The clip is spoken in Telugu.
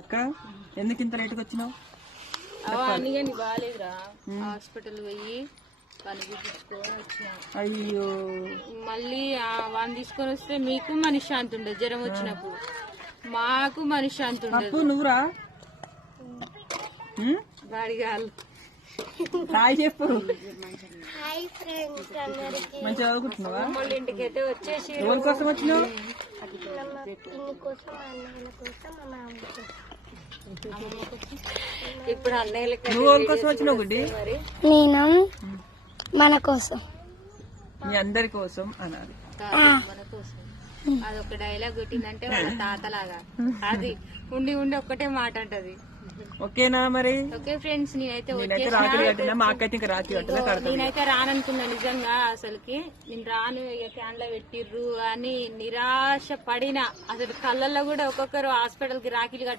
అక్క ఎందుకు ఇంత లేట్గా వచ్చినావు? అందుకే నీ బాగాలేదురా, హాస్పిటల్ పోయి పని చూపించుకొని వచ్చినా. అయ్యో మళ్ళీ వాడిని తీసుకొని వస్తే మీకు మనశ్శాంతి ఉండదు, జ్వరం వచ్చినప్పుడు మాకు మనశ్శాంతి అప్పు ఉండదు. నువ్వురా గాడిగాలు హాయ్ చెప్పు. హాయ్ ఫ్రెండ్స్ అందరికి. మంచిగా చదువుకుంటున్నావా? వాళ్ళ ఇంటికైతే వచ్చేసి ఎవరి కోసం వచ్చినావు? పిన్ని కోసం, అన్నయ్యల కోసం, మా మామ కోసం. ఇప్పుడు అన్నయ్యలకి నువ్వు ఎవరి కోసం వచ్చినావు గుడ్డి? మరి నేను మన కోసం. మీ అందరి కోసం అనాలి. మన కోసం అదొక డైలాగ్ కొట్టిందంటే వాళ్ళ తాతలాగా, అది ఉండి ఉండి ఒక్కటే మాట అంటది. ఓకేనా మరి? ఓకే ఫ్రెండ్స్, నేనైతే నేనైతే రాత్రి కట్టినా, మా అక్కైతే ఇంకా రాత్రి కట్టినా కడతాను. నేనైతే రాననుకున్నా నిజంగా. అసలుకి నేను రాను, ఇక క్యాన్లో పెట్టిర్రు అని నిరాశ పడిన. అసలు కళ్ళల్లో కూడా ఒక్కొక్కరు హాస్పిటల్ కి రాఖీలు